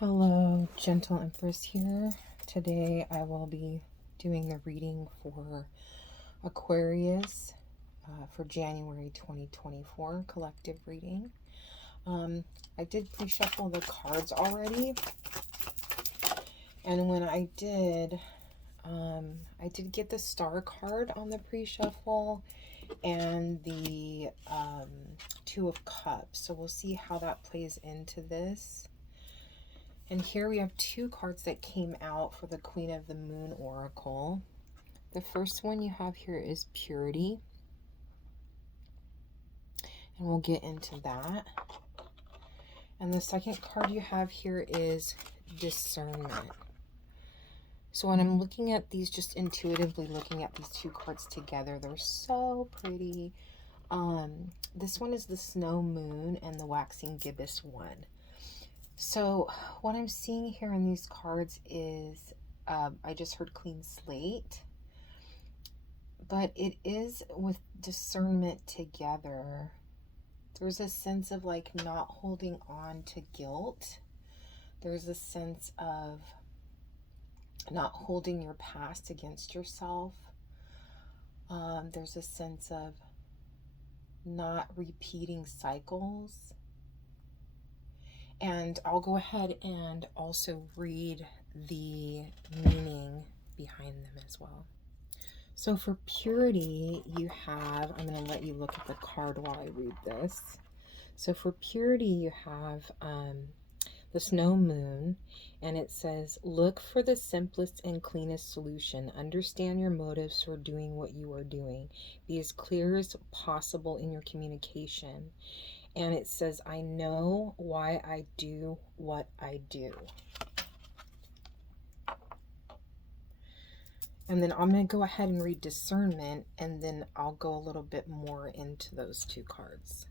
Hello, Gentle Empress here. Today I will be doing the reading for Aquarius for January 2024, collective reading. I did pre-shuffle the cards already, and when I did get the star card on the pre-shuffle and the Two of Cups. So we'll see how that plays into this. And here we have two cards that came out for the Queen of the Moon Oracle. The first one you have here is Purity. And we'll get into that. And the second card you have here is Discernment. So when I'm looking at these, just intuitively looking at these two cards together, they're so pretty. This one is the Snow Moon and the Waxing Gibbous one. So what I'm seeing here in these cards is, I just heard clean slate, but it is with discernment together. There's a sense of like not holding on to guilt. There's a sense of not holding your past against yourself. There's a sense of not repeating cycles. And I'll go ahead and also read the meaning behind them as well. So for Purity, you have, I'm going to let you look at the card while I read this. So for Purity, you have the Snow Moon, and it says, look for the simplest and cleanest solution. Understand your motives for doing what you are doing. Be as clear as possible in your communication. And it says, I know why I do what I do. And then I'm going to go ahead and read Discernment, and then I'll go a little bit more into those two cards.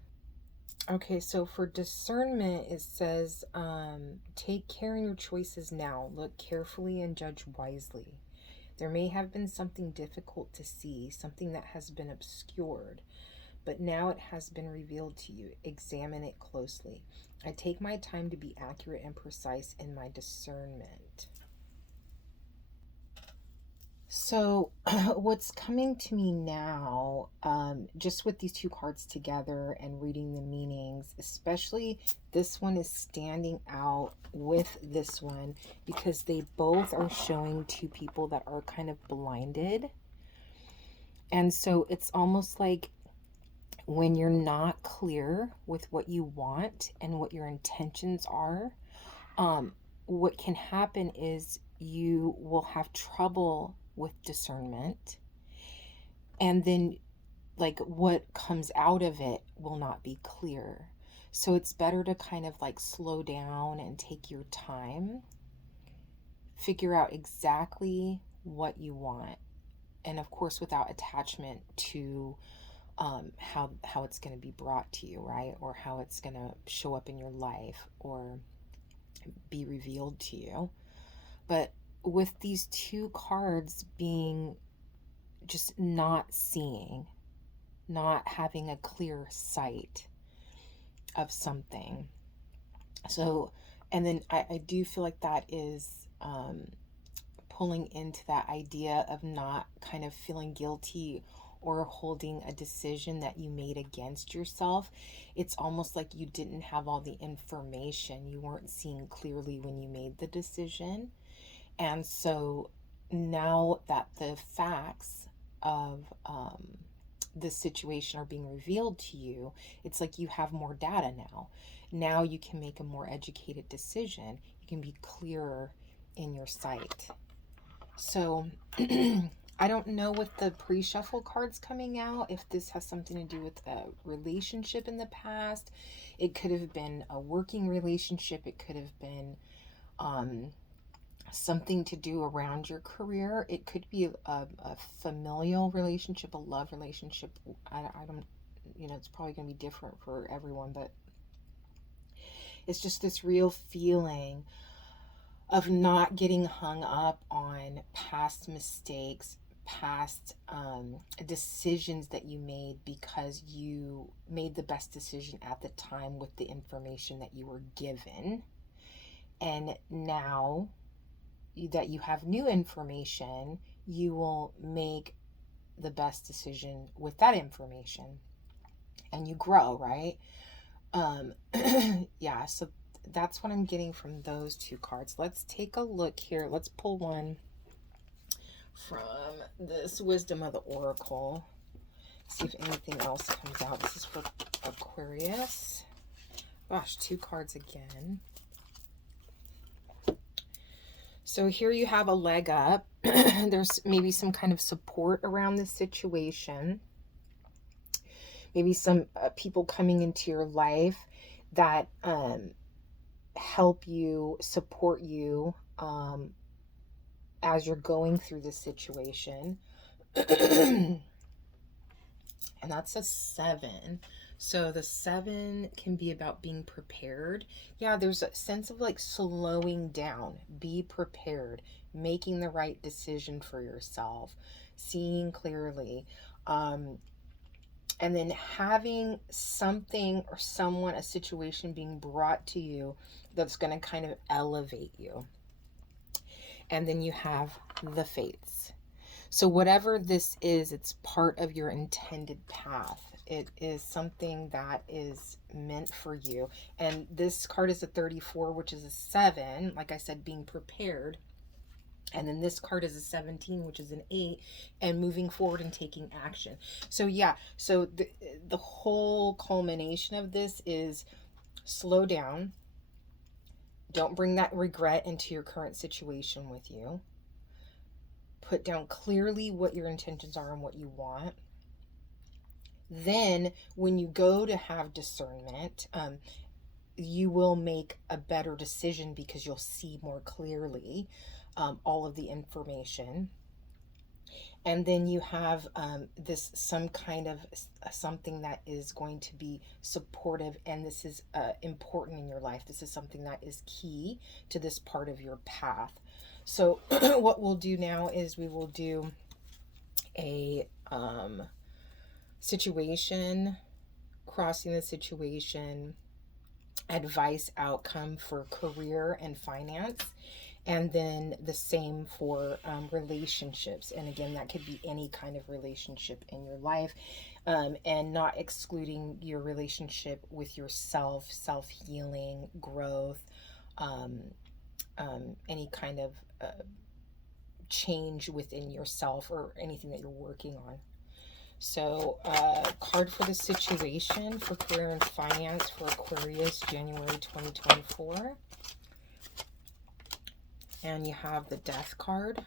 Okay, so for Discernment, it says, take care in your choices now. Look carefully and judge wisely. There may have been something difficult to see, something that has been obscured, but now it has been revealed to you. Examine it closely. I take my time to be accurate and precise in my discernment. So what's coming to me now, just with these two cards together and reading the meanings, especially this one is standing out with this one because they both are showing two people that are kind of blinded. And so it's almost like when you're not clear with what you want and what your intentions are, what can happen is you will have trouble with discernment, and then like what comes out of it will not be clear. So it's better to kind of like slow down and take your time, figure out exactly what you want, and of course without attachment to how it's going to be brought to you, right? Or how it's going to show up in your life or be revealed to you. But with these two cards being just not seeing, not having a clear sight of something. So, and then I do feel like that is pulling into that idea of not kind of feeling guilty or holding a decision that you made against yourself. It's almost like you didn't have all the information. You weren't seeing clearly when you made the decision. And so now that the facts of the situation are being revealed to you, it's like you have more data now. Now you can make a more educated decision. You can be clearer in your sight. So I don't know with the pre-shuffle cards coming out if this has something to do with a relationship in the past. It could have been a working relationship. It could have been something to do around your career. It could be a familial relationship, a love relationship. I don't, it's probably going to be different for everyone, but it's just this real feeling of not getting hung up on past mistakes, past decisions that you made because you made the best decision at the time with the information that you were given. And now that you have new information, you will make the best decision with that information, and you grow, right? Um, yeah, so that's what I'm getting from those two cards. Let's take a look here. Let's pull one from this Wisdom of the Oracle. See if anything else comes out. This is for Aquarius. Gosh, two cards again. So here you have a leg up. There's maybe some kind of support around this situation. Maybe some people coming into your life that help you, support you as you're going through this situation. And that's a 7. So the 7 can be about being prepared. Yeah, there's a sense of like slowing down. Be prepared. Making the right decision for yourself. Seeing clearly. And then having something or someone, a situation being brought to you that's going to kind of elevate you. And then you have the fates. So whatever this is, it's part of your intended path. It is something that is meant for you. And this card is a 34, which is a 7. Like I said, being prepared. And then this card is a 17, which is an 8, and moving forward and taking action. So yeah, so the whole culmination of this is slow down. Don't bring that regret into your current situation with you. Put down clearly what your intentions are and what you want. Then when you go to have discernment, you will make a better decision because you'll see more clearly all of the information. And then you have this some kind of something that is going to be supportive, and this is important in your life. This is something that is key to this part of your path. So what we'll do now is we will do a situation, crossing the situation, advice, outcome for career and finance. And then the same for relationships. And again, that could be any kind of relationship in your life, and not excluding your relationship with yourself, self-healing, growth, any kind of change within yourself or anything that you're working on. So card for the situation for career and finance for Aquarius, January 2024. And you have the Death card.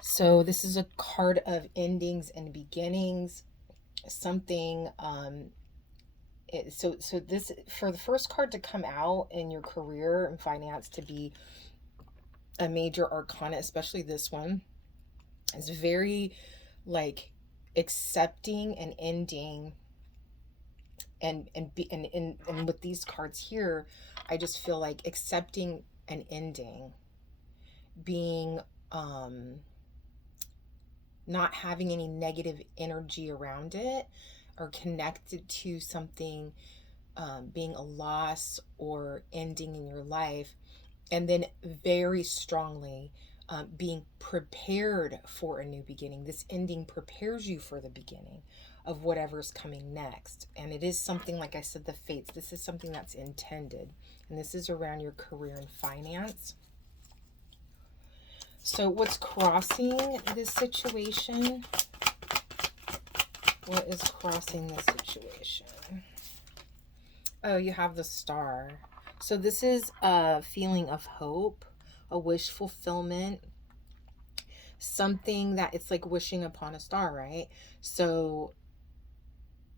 So this is a card of endings and beginnings. Something, so this, for the first card to come out in your career and finance to be a major arcana, especially this one, is very like accepting and ending. And with these cards here, I just feel like accepting an ending, being not having any negative energy around it or connected to something being a loss or ending in your life, and then very strongly being prepared for a new beginning. This ending prepares you for the beginning of whatever's coming next. And it is something, like I said, the fates. This is something that's intended. And this is around your career and finance. So what's crossing this situation? What is crossing this situation? Oh, you have the Star. So this is a feeling of hope, a wish fulfillment, something that it's like wishing upon a star, right? So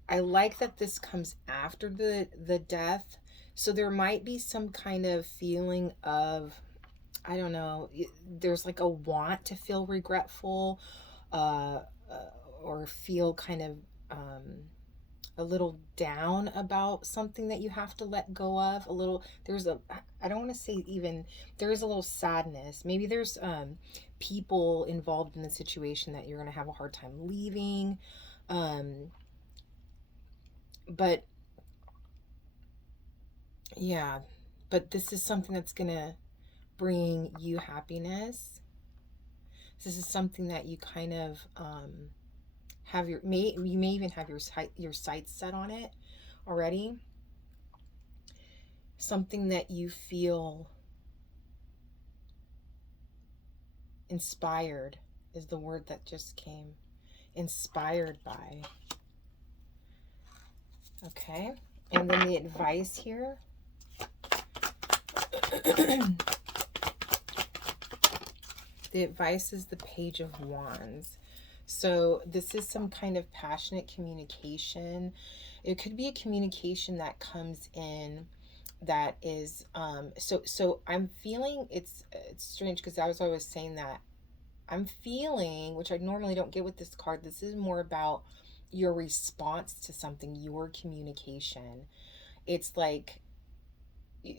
I like that this comes after the death. So there might be some kind of feeling of, I don't know, there's like a want to feel regretful, or feel kind of a little down about something that you have to let go of. A little, I don't want to say even, there is a little sadness. Maybe there's people involved in the situation that you're going to have a hard time leaving. But yeah, but this is something that's going to bring you happiness. This is something that you kind of have you may even have your sights set on it already. Something that you feel inspired is the word that just came. Inspired by. Okay. And then the advice here. The advice is the Page of Wands. So this is some kind of passionate communication. It could be a communication that comes in that is so I'm feeling it's strange, because I was always saying that I'm feeling, which I normally don't get with this card, this is more about your response to something, your communication. It's like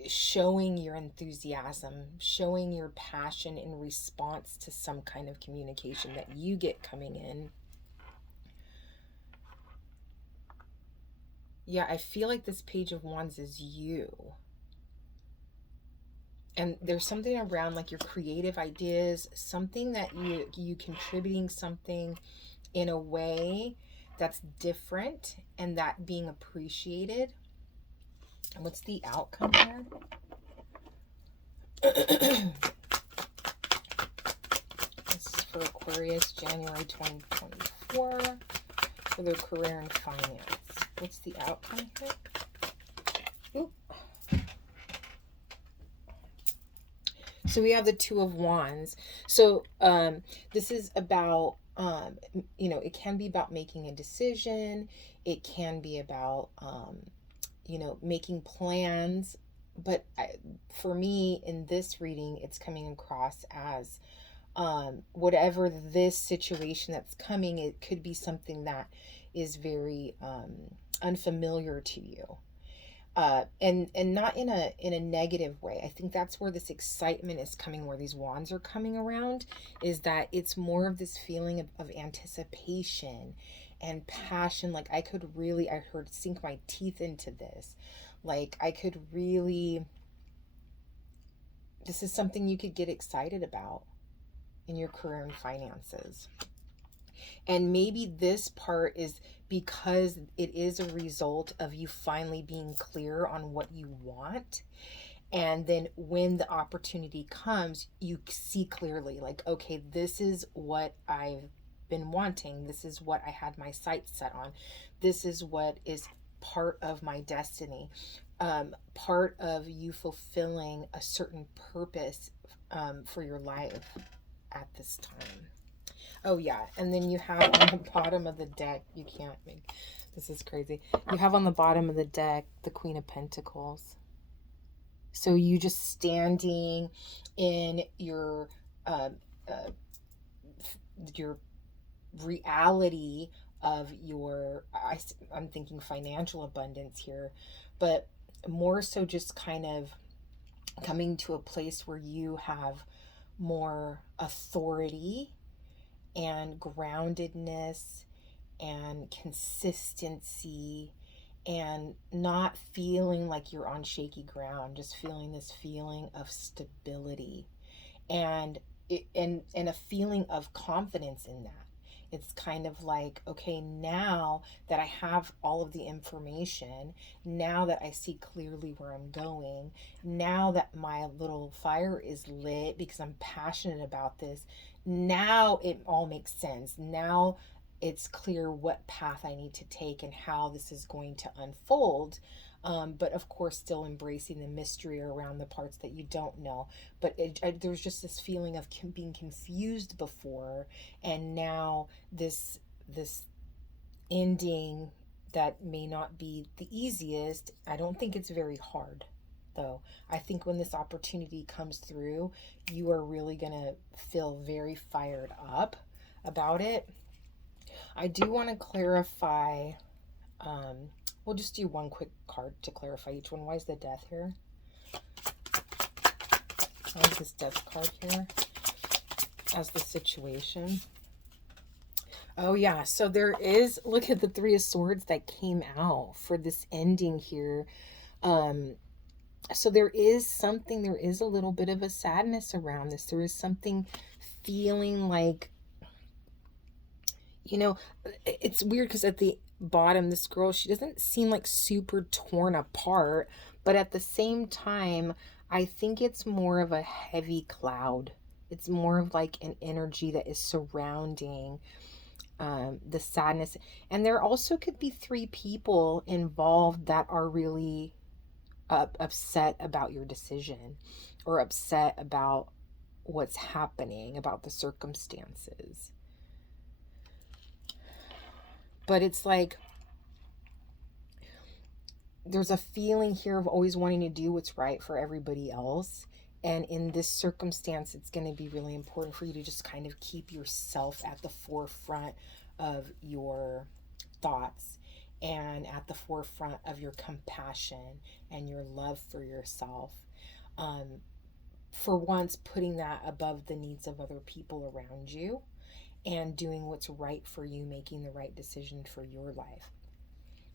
showing your enthusiasm, showing your passion in response to some kind of communication that you get coming in. Yeah, I feel like this Page of Wands is you. And there's something around like your creative ideas, something that you contributing something in a way that's different and that being appreciated. And what's the outcome here? This is for Aquarius, January 2024, for their career and finance. What's the outcome here? Oop. So we have the Two of Wands. So this is about, it can be about making a decision. It can be about, making plans. But for me, in this reading, it's coming across as whatever this situation that's coming, it could be something that is very unfamiliar to you. And not in a negative way. I think that's where this excitement is coming, where these wands are coming around, is that it's more of this feeling of anticipation and passion. Like I heard sink my teeth into this. Like I could really, this is something you could get excited about in your career and finances. And maybe this part is because it is a result of you finally being clear on what you want. And then when the opportunity comes, you see clearly, like, okay, this is what I've been wanting. This is what I had my sights set on. This is what is part of my destiny. Part of you fulfilling a certain purpose for your life at this time. Oh yeah, and then you have on the bottom of the deck, you can't make, this is crazy. You have on the bottom of the deck the Queen of Pentacles. So you just standing in your reality of your, I'm thinking financial abundance here, but more so just kind of coming to a place where you have more authority and groundedness and consistency, and not feeling like you're on shaky ground, just feeling this feeling of stability and a feeling of confidence in that. It's kind of like, okay, now that I have all of the information, now that I see clearly where I'm going, now that my little fire is lit because I'm passionate about this, now it all makes sense. Now it's clear what path I need to take and how this is going to unfold. But of course, still embracing the mystery around the parts that you don't know. But there's just this feeling of being confused before, and now this ending that may not be the easiest. I don't think it's very hard, though. I think when this opportunity comes through, you are really gonna feel very fired up about it. I do want to clarify. We'll just do one quick card to clarify each one. Why is the Death here? Why is this Death card here as the situation? Oh yeah, so there is, look at the Three of Swords that came out for this ending here. So there is a little bit of a sadness around this. There is something feeling like, you know, it's weird because at the bottom, this girl, she doesn't seem like super torn apart, but at the same time, I think it's more of a heavy cloud. It's more of like an energy that is surrounding the sadness. And there also could be three people involved that are really upset about your decision, or upset about what's happening, about the circumstances. But it's like there's a feeling here of always wanting to do what's right for everybody else. And in this circumstance, it's going to be really important for you to just kind of keep yourself at the forefront of your thoughts, and at the forefront of your compassion and your love for yourself. Um, for once, putting that above the needs of other people around you, and doing what's right for you, making the right decision for your life.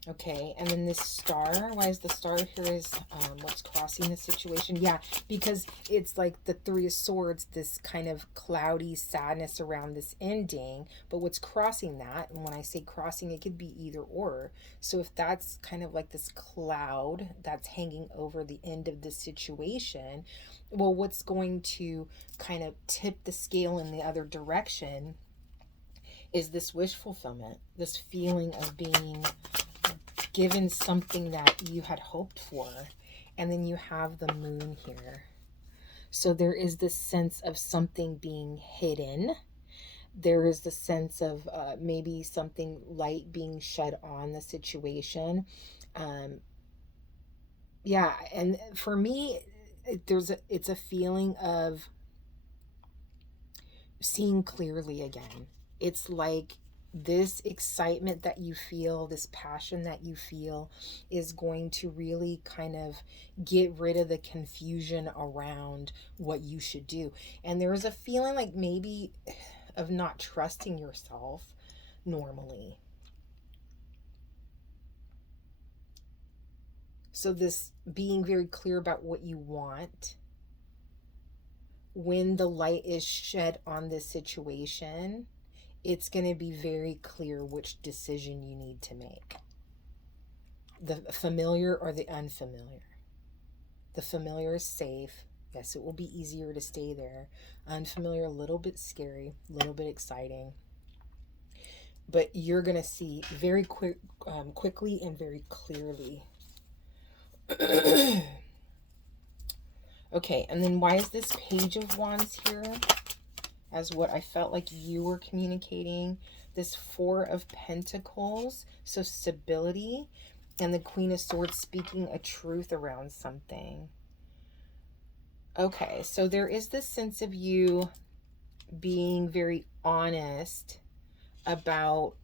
Okay, and then this star, why is the star here, is what's crossing the situation? Yeah, because it's like the Three of Swords, this kind of cloudy sadness around this ending, but what's crossing that, and when I say crossing, it could be either or. So if that's kind of like this cloud that's hanging over the end of the situation, well, what's going to kind of tip the scale in the other direction is this wish fulfillment, this feeling of being given something that you had hoped for. And then you have the moon here. So there is this sense of something being hidden. There is the sense of maybe something light being shed on the situation. Um, yeah, and for me, it's a feeling of seeing clearly again. It's like this excitement that you feel, this passion that you feel, is going to really kind of get rid of the confusion around what you should do. And there is a feeling like maybe of not trusting yourself normally. So, this being very clear about what you want, when the light is shed on this situation, it's going to be very clear which decision you need to make, the familiar or the unfamiliar. The familiar is safe. Yes, it will be easier to stay there. Unfamiliar, a little bit scary, a little bit exciting. But you're going to see very quickly and very clearly. Okay, and then why is this Page of Wands here? As what I felt like you were communicating. This Four of Pentacles, so stability, and the Queen of Swords, speaking a truth around something. Okay, so there is this sense of you being very honest about,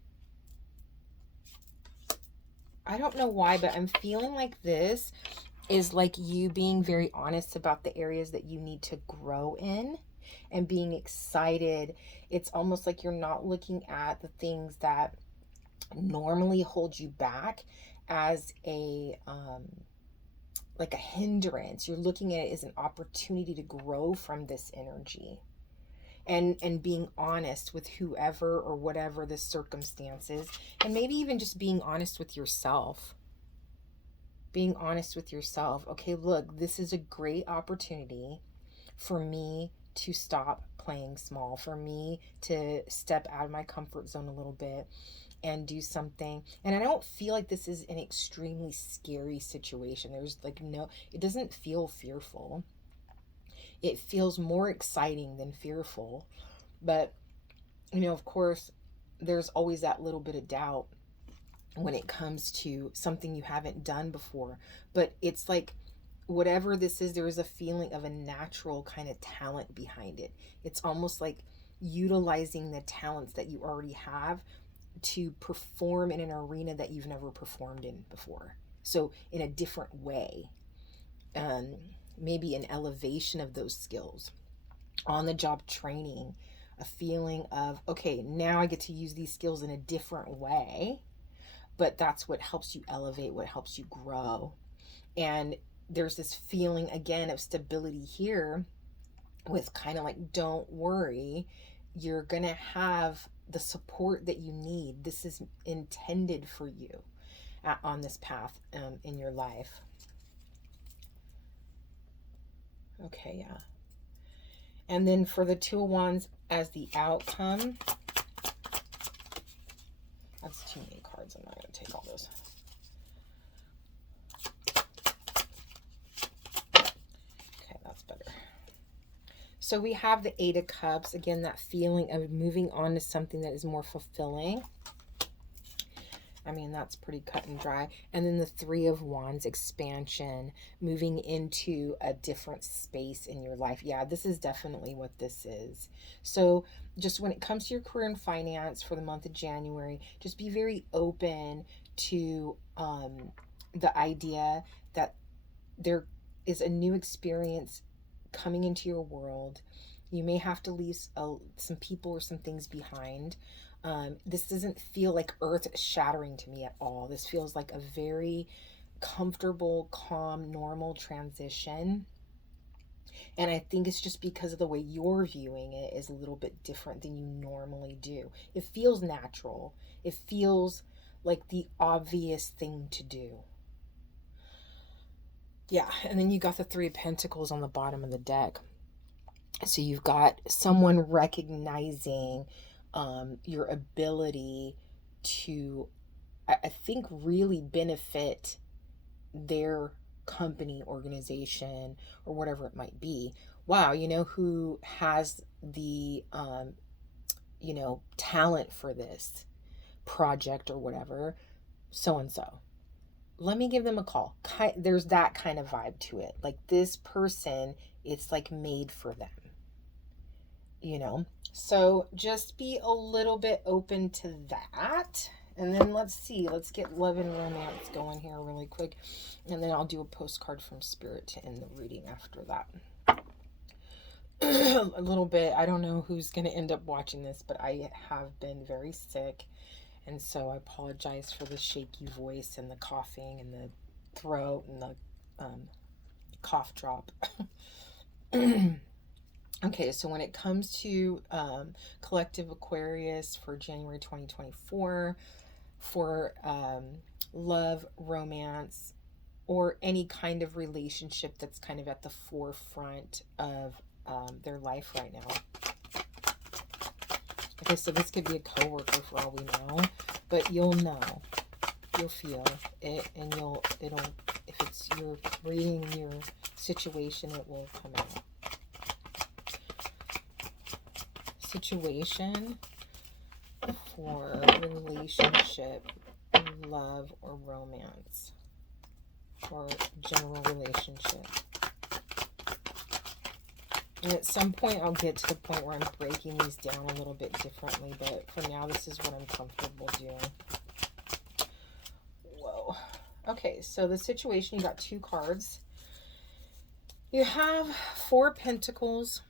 I don't know why, but I'm feeling like this is like you being very honest about the areas that you need to grow in, and being excited. It's almost like you're not looking at the things that normally hold you back as a like a hindrance. You're looking at it as an opportunity to grow from this energy, and being honest with whoever or whatever the circumstances, and maybe even just being honest with yourself. Being honest with yourself. Okay, look, this is a great opportunity for me to stop playing small, for me to step out of my comfort zone a little bit and do something. And I don't feel like this is an extremely scary situation. There's like no, it doesn't feel fearful. It feels more exciting than fearful. But, you know, of course, there's always that little bit of doubt when it comes to something you haven't done before. But it's like, whatever this is, there is a feeling of a natural kind of talent behind it. It's almost like utilizing the talents that you already have to perform in an arena that you've never performed in before. So in a different way, maybe an elevation of those skills, on the job training, a feeling of, okay, now I get to use these skills in a different way. But that's what helps you elevate, what helps you grow. And there's this feeling again of stability here with kind of like, don't worry, you're gonna have the support that you need. This is intended for you on this path in your life. Okay, yeah. And then for the Two of Wands as the outcome, that's too many cards. I'm not going to take all those. Okay, that's better. So we have the Eight of Cups. Again, that feeling of moving on to something that is more fulfilling. I mean, that's pretty cut and dry. And then the Three of Wands, expansion, moving into a different space in your life. Yeah, this is definitely what this is. So just when it comes to your career and finance for the month of January, just be very open to the idea that there is a new experience coming into your world. You may have to leave some people or some things behind. This doesn't feel like earth shattering to me at all. This feels like a very comfortable, calm, normal transition. And I think it's just because of the way you're viewing it is a little bit different than you normally do. It feels natural. It feels like the obvious thing to do. Yeah, and then you got the Three of Pentacles on the bottom of the deck. So you've got someone recognizing your ability to, I think, really benefit their company, organization, or whatever it might be. Wow, you know who has the, talent for this project or whatever? So and so. Let me give them a call. There's that kind of vibe to it. Like this person, it's like made for them. So just be a little bit open to that. And then let's see, let's get love and romance going here really quick. And then I'll do a postcard from Spirit to end the reading after that. A little bit, I don't know who's going to end up watching this, but I have been very sick. And so I apologize for the shaky voice and the coughing and the throat and the cough drop. Okay, so when it comes to collective Aquarius for January 2024, for love, romance, or any kind of relationship that's kind of at the forefront of their life right now. Okay, so this could be a coworker for all we know, but you'll know, you'll feel it, and if it's your reading your situation, it will come out. Situation for relationship, love, or romance, or general relationship. And at some point I'll get to the point where I'm breaking these down a little bit differently, but for now this is what I'm comfortable doing. Whoa. Okay, so the situation, you got two cards. You have Four Pentacles,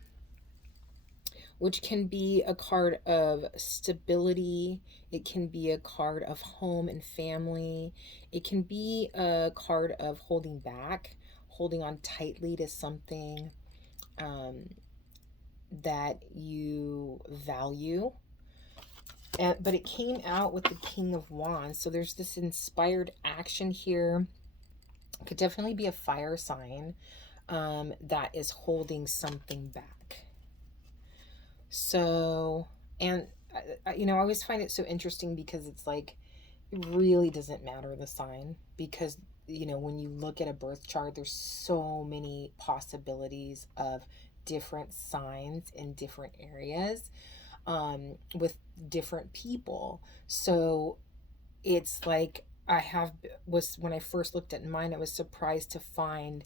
which can be a card of stability. It can be a card of home and family. It can be a card of holding back, holding on tightly to something that you value. But it came out with the King of Wands. So there's this inspired action here. It could definitely be a fire sign that is holding something back. So, and I always find it so interesting because it's like, it really doesn't matter the sign, because, when you look at a birth chart, there's so many possibilities of different signs in different areas with different people. So it's like, when I first looked at mine, I was surprised to find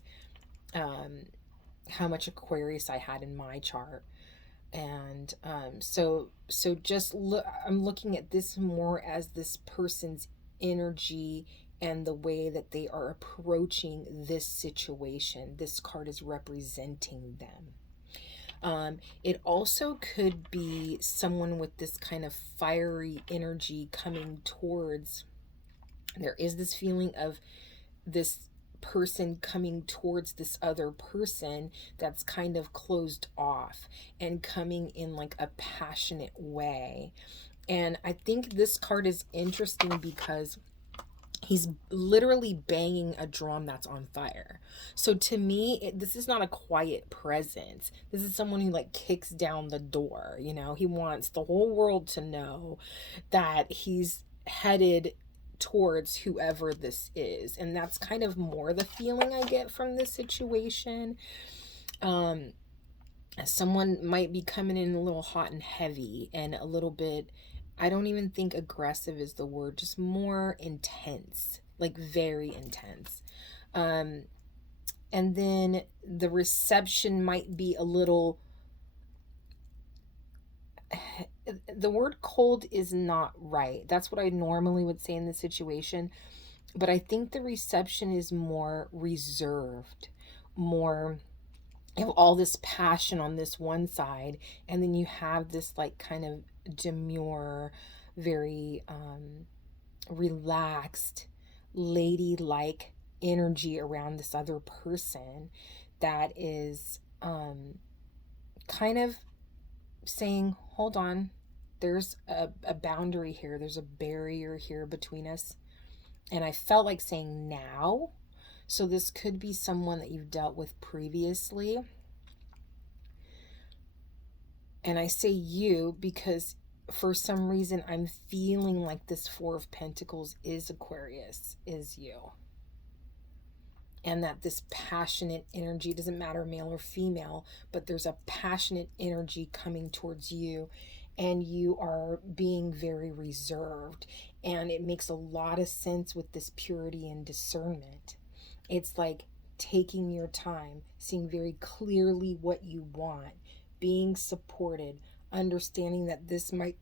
how much Aquarius I had in my chart. And so just look, I'm looking at this more as this person's energy and the way that they are approaching this situation. This card is representing them. It also could be someone with this kind of fiery energy coming towards. There is this feeling of this person coming towards this other person that's kind of closed off and coming in like a passionate way. And I think this card is interesting because he's literally banging a drum that's on fire. So to me, this is not a quiet presence. This is someone who like kicks down the door. You know, he wants the whole world to know that he's headed towards whoever this is. And that's kind of more the feeling I get from this situation. Someone might be coming in a little hot and heavy and a little bit, I don't even think aggressive is the word, just more intense, like very intense. And then the reception might be a little, the word cold is not right. That's what I normally would say in this situation. But I think the reception is more reserved, more, you have all this passion on this one side, and then you have this like kind of demure, very relaxed, ladylike energy around this other person that is kind of saying, hold on, there's a boundary here, there's a barrier here between us. And I felt like saying now. So this could be someone that you've dealt with previously. And I say you because for some reason I'm feeling like this Four of Pentacles is Aquarius, is you. And that this passionate energy, doesn't matter male or female, but there's a passionate energy coming towards you, and you are being very reserved. And it makes a lot of sense with this purity and discernment. It's like taking your time, seeing very clearly what you want, being supported, understanding that this might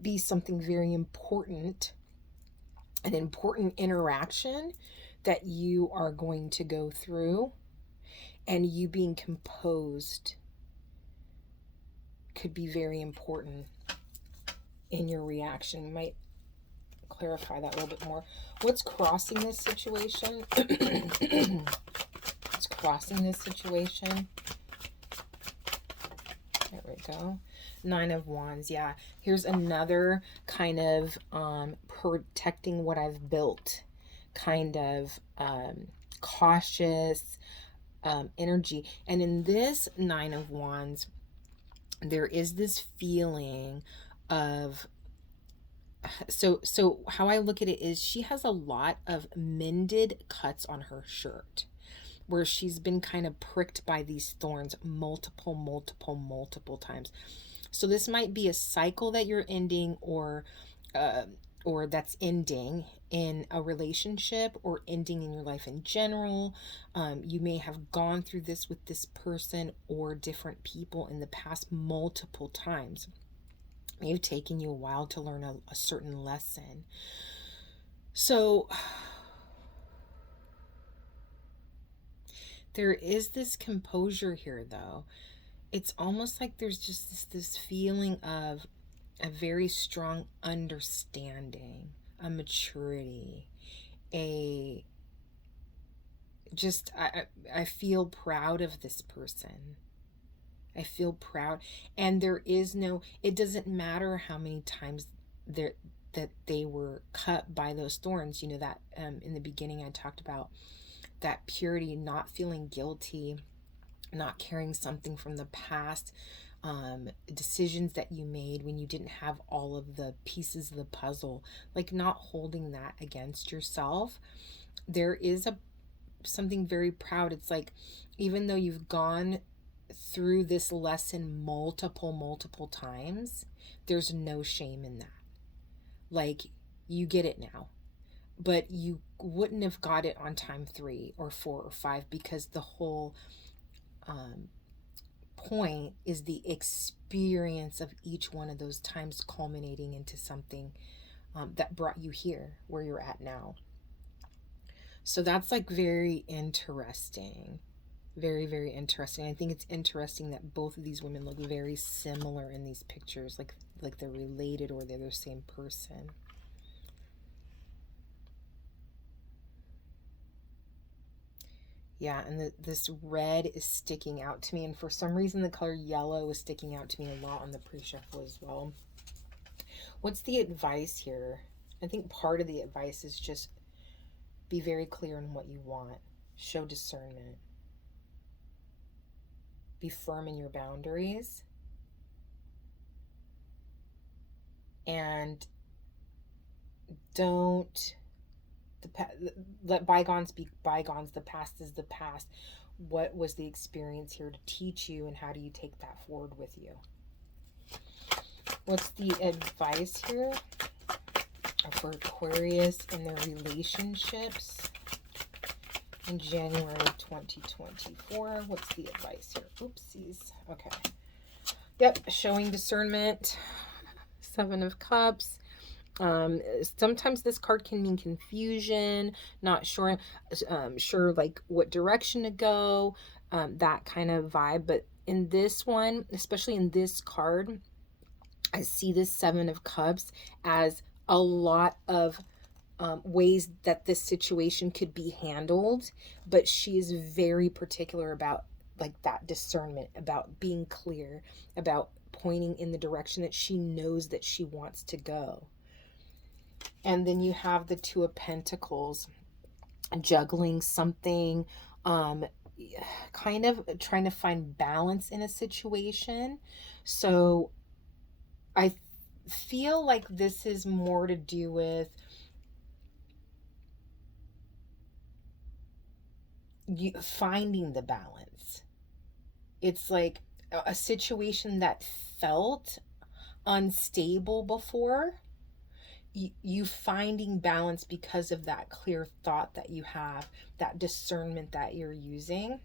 be something very important, an important interaction that you are going to go through, and you being composed could be very important in your reaction. Might clarify that a little bit more. What's crossing this situation? What's crossing this situation? There we go. Nine of Wands. Yeah, here's another kind of protecting what I've built, kind of cautious energy. And in this Nine of Wands, there is this feeling of, so how I look at it is she has a lot of mended cuts on her shirt, where she's been kind of pricked by these thorns multiple times. So this might be a cycle that you're ending, or that's ending in a relationship, or ending in your life in general. You may have gone through this with this person or different people in the past multiple times. It may have taken you a while to learn a certain lesson. So there is this composure here, though. It's almost like there's just this feeling of a very strong understanding, a maturity, I feel proud of this person. I feel proud. And there is no, it doesn't matter how many times that they were cut by those thorns. You know, that in the beginning I talked about that purity, not feeling guilty, not carrying something from the past, decisions that you made when you didn't have all of the pieces of the puzzle, like not holding that against yourself. There is something very proud. It's like, even though you've gone through this lesson multiple times, there's no shame in that. Like, you get it now, but you wouldn't have got it on time 3 or 4 or 5, because the whole point is the experience of each one of those times culminating into something that brought you here where you're at now. So that's like very interesting. Very interesting. I think it's interesting that both of these women look very similar in these pictures, like they're related or they're the same person. Yeah, and this red is sticking out to me. And for some reason, the color yellow is sticking out to me a lot on the pre-shuffle as well. What's the advice here? I think part of the advice is just be very clear on what you want. Show discernment. Be firm in your boundaries. And don't let bygones be bygones. The past is the past. What was the experience here to teach you, and how do you take that forward with you? What's the advice here for Aquarius and their relationships in January 2024? What's the advice here? Oopsies. Okay. Yep, showing discernment. Seven of Cups. Sometimes this card can mean confusion, not sure like what direction to go, that kind of vibe. But in this one, especially in this card, I see this Seven of Cups as a lot of ways that this situation could be handled, but she is very particular about like that discernment, about being clear, about pointing in the direction that she knows that she wants to go. And then you have the Two of Pentacles, juggling something, kind of trying to find balance in a situation. So I feel like this is more to do with you finding the balance. It's like a situation that felt unstable before, you finding balance because of that clear thought that you have, that discernment that you're using.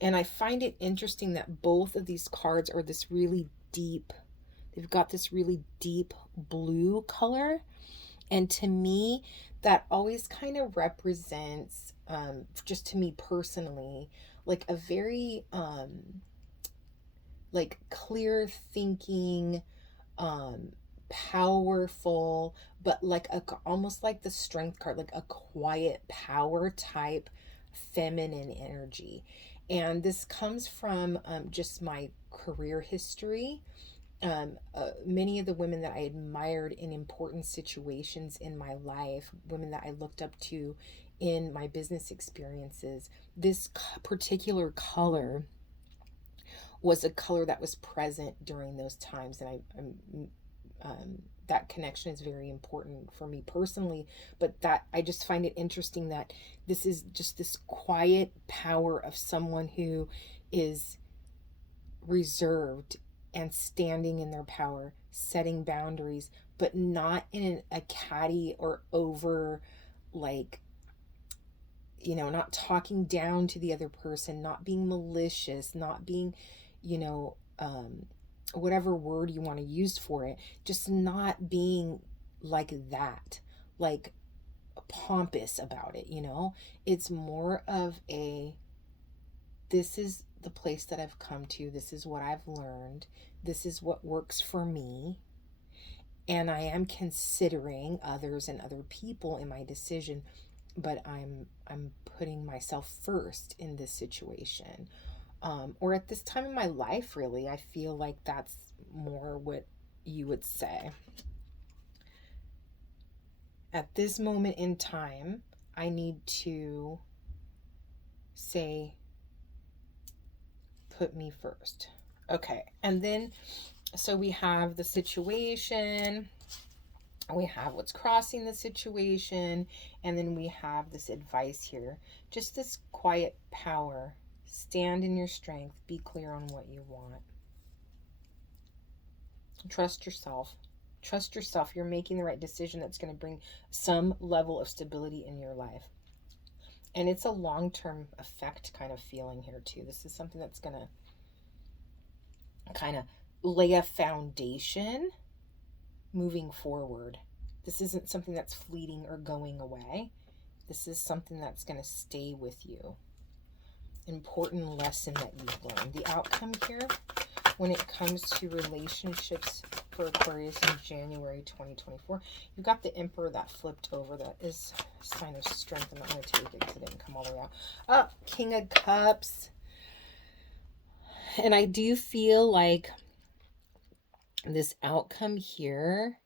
And I find it interesting that both of these cards are this really deep, they've got this really deep blue color. And to me, that always kind of represents, just to me personally, like a very like clear thinking, powerful, but like almost like the Strength card, like a quiet power type feminine energy. And this comes from just my career history. Many of the women that I admired in important situations in my life, women that I looked up to in my business experiences, this particular color was a color that was present during those times. And that connection is very important for me personally, but that I just find it interesting that this is just this quiet power of someone who is reserved and standing in their power, setting boundaries, but not in a catty or over, like, you know, not talking down to the other person, not being malicious, not being, you know, whatever word you want to use for it, just not being like that, like pompous about it, you know. It's more of a, this is the place that I've come to, this is what I've learned, this is what works for me, and I am considering others and other people in my decision, but I'm putting myself first in this situation. Or at this time in my life, really, I feel like that's more what you would say. At this moment in time, I need to say, put me first. Okay, and then, so we have the situation, we have what's crossing the situation, and then we have this advice here. Just this quiet power. Stand in your strength. Be clear on what you want. Trust yourself. Trust yourself. You're making the right decision that's going to bring some level of stability in your life. And it's a long-term effect kind of feeling here too. This is something that's going to kind of lay a foundation moving forward. This isn't something that's fleeting or going away. This is something that's going to stay with you. Important lesson that you've learned. The outcome here, when it comes to relationships for Aquarius in January 2024. You got the Emperor that flipped over. That is a sign of strength. I'm not going to take it because it didn't come all the way out. King of Cups. And I do feel like this outcome here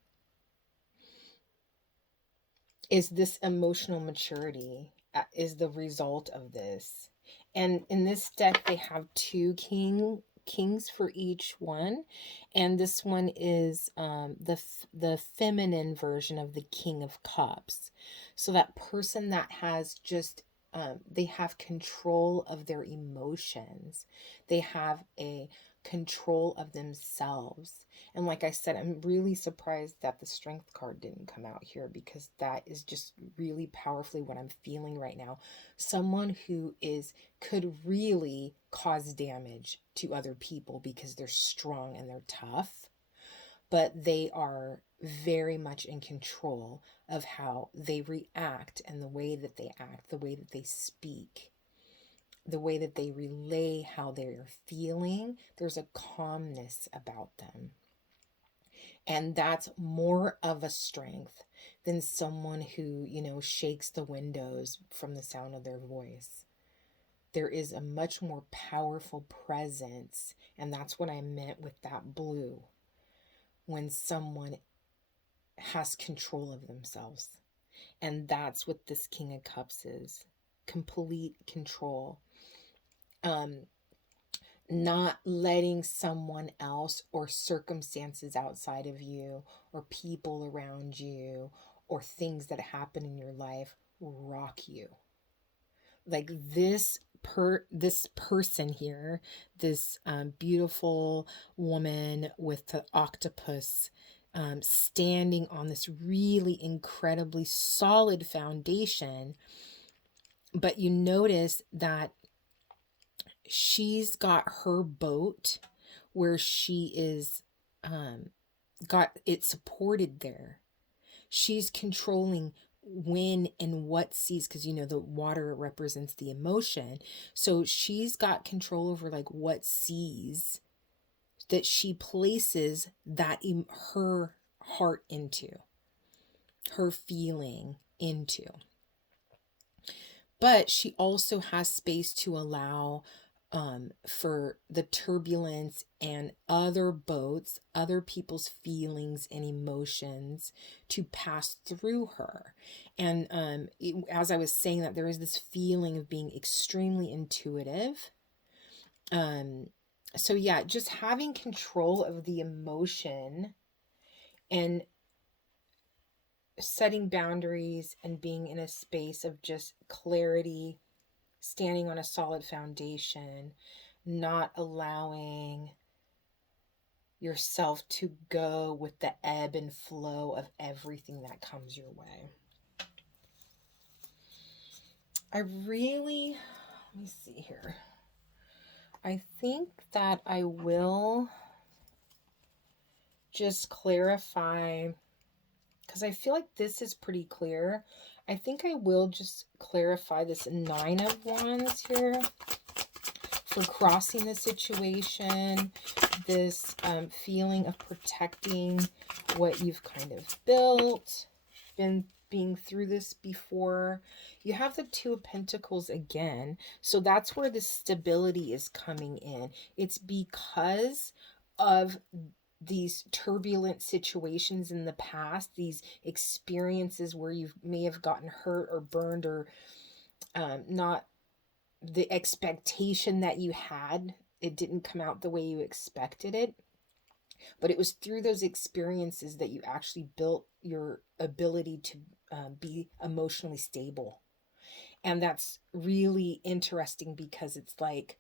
is this emotional maturity is the result of this. And in this deck, they have two kings for each one, and this one is the feminine version of the King of Cups. So that person that has just they have control of their emotions, they have a control of themselves. And like I said, I'm really surprised that the Strength card didn't come out here, because that is just really powerfully what I'm feeling right now. Someone who could really cause damage to other people because they're strong and they're tough, but they are very much in control of how they react and the way that they act, the way that they speak, the way that they relay how they're feeling. There's a calmness about them. And that's more of a strength than someone who, shakes the windows from the sound of their voice. There is a much more powerful presence. And that's what I meant with that blue. When someone has control of themselves. And that's what this King of Cups is. Complete control. Not letting someone else or circumstances outside of you or people around you or things that happen in your life rock you. Like this person here, this beautiful woman with the octopus standing on this really incredibly solid foundation. But you notice that she's got her boat where she is got it supported there. She's controlling when and what seas, because the water represents the emotion. So she's got control over like what seas that she places that her heart into, her feeling into. But she also has space to allow for the turbulence and other boats, other people's feelings and emotions to pass through her. And as I was saying that, there is this feeling of being extremely intuitive. So yeah, just having control of the emotion and setting boundaries and being in a space of just clarity, standing on a solid foundation, not allowing yourself to go with the ebb and flow of everything that comes your way. Let me see here. I think that I will just clarify, because I feel like this is pretty clear. I think I will just clarify this 9 of Wands here for crossing the situation, this feeling of protecting what you've kind of built, been being through this before. You have the 2 of Pentacles again, so that's where the stability is coming in. It's because of these turbulent situations in the past, these experiences where you may have gotten hurt or burned or not the expectation that you had. It didn't come out the way you expected it. But it was through those experiences that you actually built your ability to be emotionally stable. And that's really interesting, because it's like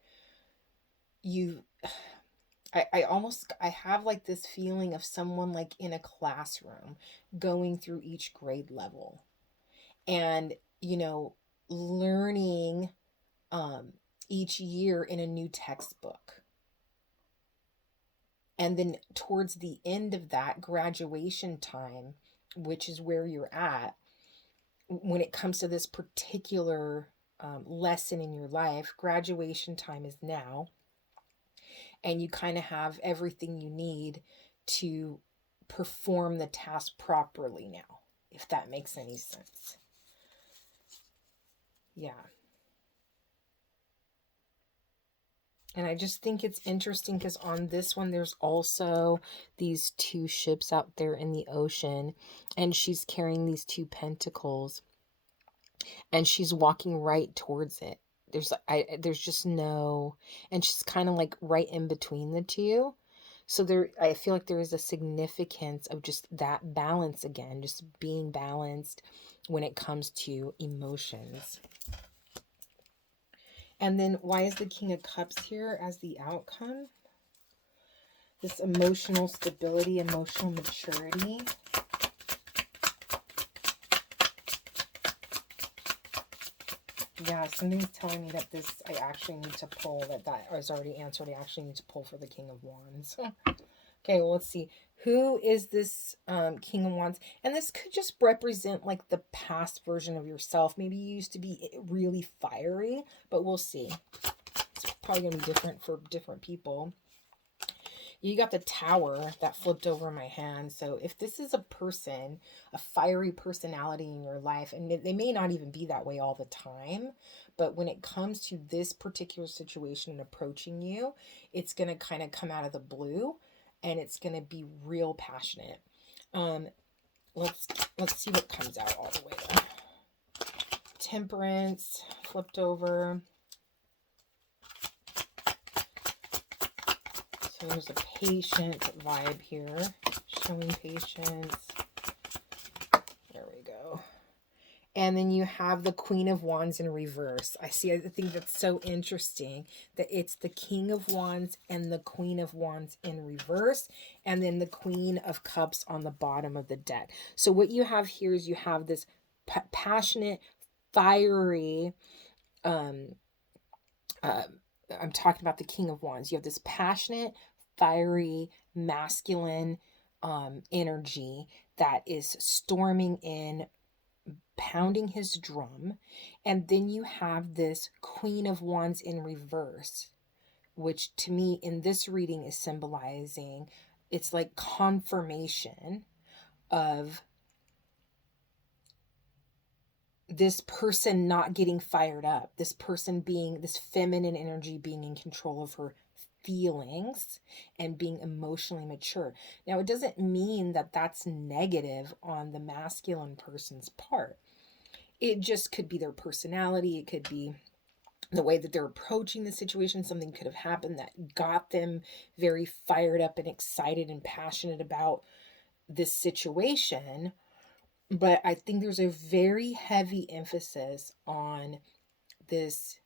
I have like this feeling of someone like in a classroom going through each grade level and, learning each year in a new textbook. And then towards the end of that, graduation time, which is where you're at, when it comes to this particular lesson in your life, graduation time is now. And you kind of have everything you need to perform the task properly now, if that makes any sense. Yeah. And I just think it's interesting because on this one, there's also these two ships out there in the ocean, and she's carrying these two pentacles, and she's walking right towards it. There's just no, and she's kind of like right in between the two. So there, I feel like there is a significance of just that balance again, just being balanced when it comes to emotions. And then why is the King of Cups here as the outcome? This emotional stability, emotional maturity. Yeah, something's telling me that this, I actually need to pull, that is already answered. I actually need to pull for the King of Wands. Okay, well, let's see. Who is this King of Wands? And this could just represent like the past version of yourself. Maybe you used to be really fiery, but we'll see. It's probably going to be different for different people. You got the Tower that flipped over in my hand. So if this is a person, a fiery personality in your life, and they may not even be that way all the time, but when it comes to this particular situation and approaching you, it's going to kind of come out of the blue, and it's going to be real passionate. Let's see what comes out all the way there. Temperance flipped over. So there's a patient vibe here, showing patience. There we go. And then you have the Queen of Wands in reverse. I think that's so interesting that it's the King of Wands and the Queen of Wands in reverse, and then the Queen of Cups on the bottom of the deck. So what you have here is you have this passionate, fiery, I'm talking about the King of Wands. You have this passionate, fiery, masculine energy that is storming in, pounding his drum. And then you have this Queen of Wands in reverse, which to me in this reading is symbolizing, it's like confirmation of this person not getting fired up, this person being, this feminine energy being in control of her feelings and being emotionally mature. Now, it doesn't mean that that's negative on the masculine person's part. It just could be their personality. It could be the way that they're approaching the situation. Something could have happened that got them very fired up and excited and passionate about this situation. But I think there's a very heavy emphasis on this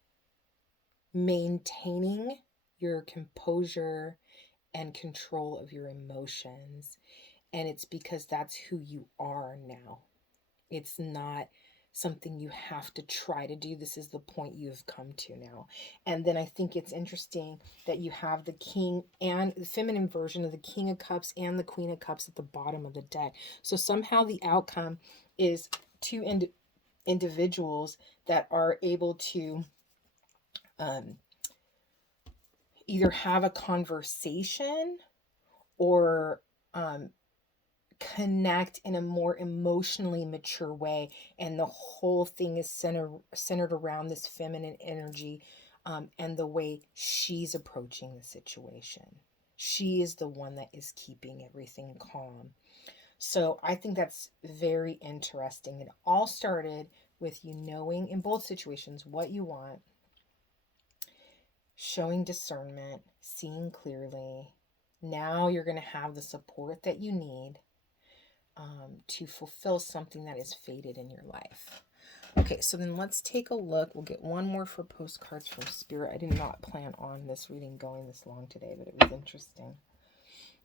maintaining your composure and control of your emotions. And it's because that's who you are now. It's not something you have to try to do. This is the point you've come to now. And then I think it's interesting that you have the King and the feminine version of the King of Cups and the Queen of Cups at the bottom of the deck. So somehow the outcome is two individuals that are able to either have a conversation or connect in a more emotionally mature way, and the whole thing is centered around this feminine energy and the way she's approaching the situation. She is the one that is keeping everything calm. So I think that's very interesting. It all started with you knowing in both situations what you want, showing discernment, seeing clearly. Now you're going to have the support that you need to fulfill something that is fated in your life. Okay, so then let's take a look. We'll get one more for postcards from Spirit. I did not plan on this reading going this long today, but it was interesting.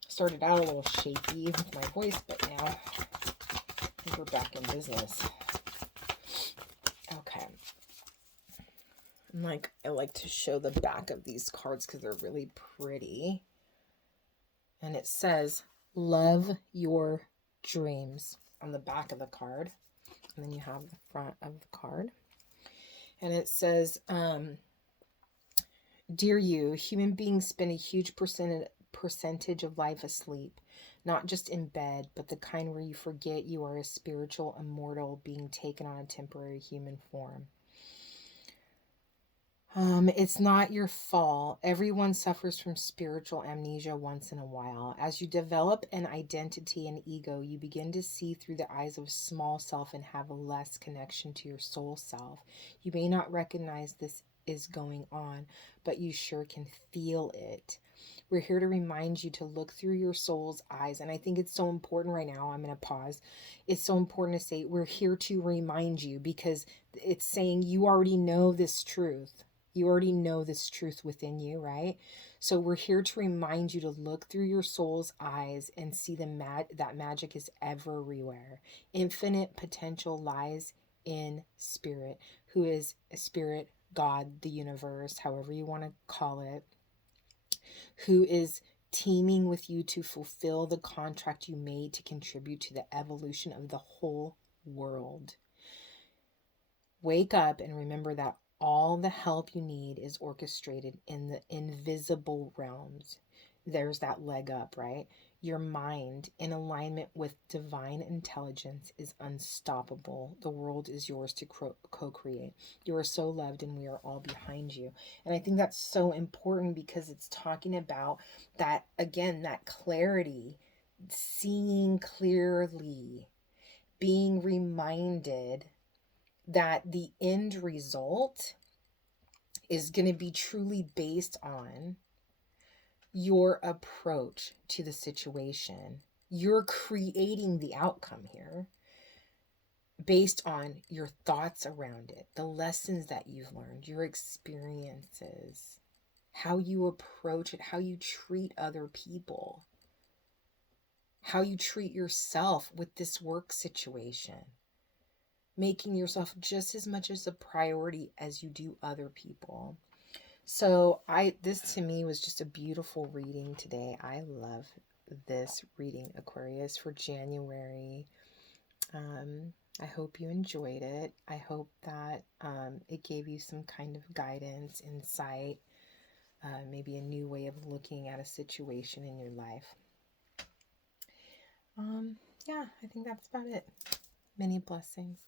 Started out a little shaky with my voice, but now I think we're back in business. Okay. I like to show the back of these cards because they're really pretty. And it says, love your dreams on the back of the card. And then you have the front of the card. And it says, dear you, human beings spend a huge percentage of life asleep. Not just in bed, but the kind where you forget you are a spiritual immortal being taken on a temporary human form. It's not your fault. Everyone suffers from spiritual amnesia once in a while. As you develop an identity and ego, you begin to see through the eyes of small self and have a less connection to your soul self. You may not recognize this is going on, but you sure can feel it. We're here to remind you to look through your soul's eyes. And I think it's so important right now. I'm going to pause. It's so important to say, we're here to remind you, because it's saying you already know this truth. You already know this truth within you, right? So we're here to remind you to look through your soul's eyes and see that magic is everywhere. Infinite potential lies in spirit, who is a spirit, God, the universe, however you want to call it, who is teaming with you to fulfill the contract you made to contribute to the evolution of the whole world. Wake up and remember that all the help you need is orchestrated in the invisible realms. There's that leg up, right? Your mind, in alignment with divine intelligence, is unstoppable. The world is yours to co-create. You are so loved and we are all behind you. And I think that's so important because it's talking about that, again, that clarity, seeing clearly, being reminded that the end result is going to be truly based on your approach to the situation. You're creating the outcome here based on your thoughts around it, the lessons that you've learned, your experiences, how you approach it, how you treat other people, how you treat yourself with this work situation. Making yourself just as much as a priority as you do other people. So this to me was just a beautiful reading today. I love this reading, Aquarius, for January. I hope you enjoyed it. I hope that it gave you some kind of guidance, insight, maybe a new way of looking at a situation in your life. Yeah, I think that's about it. Many blessings.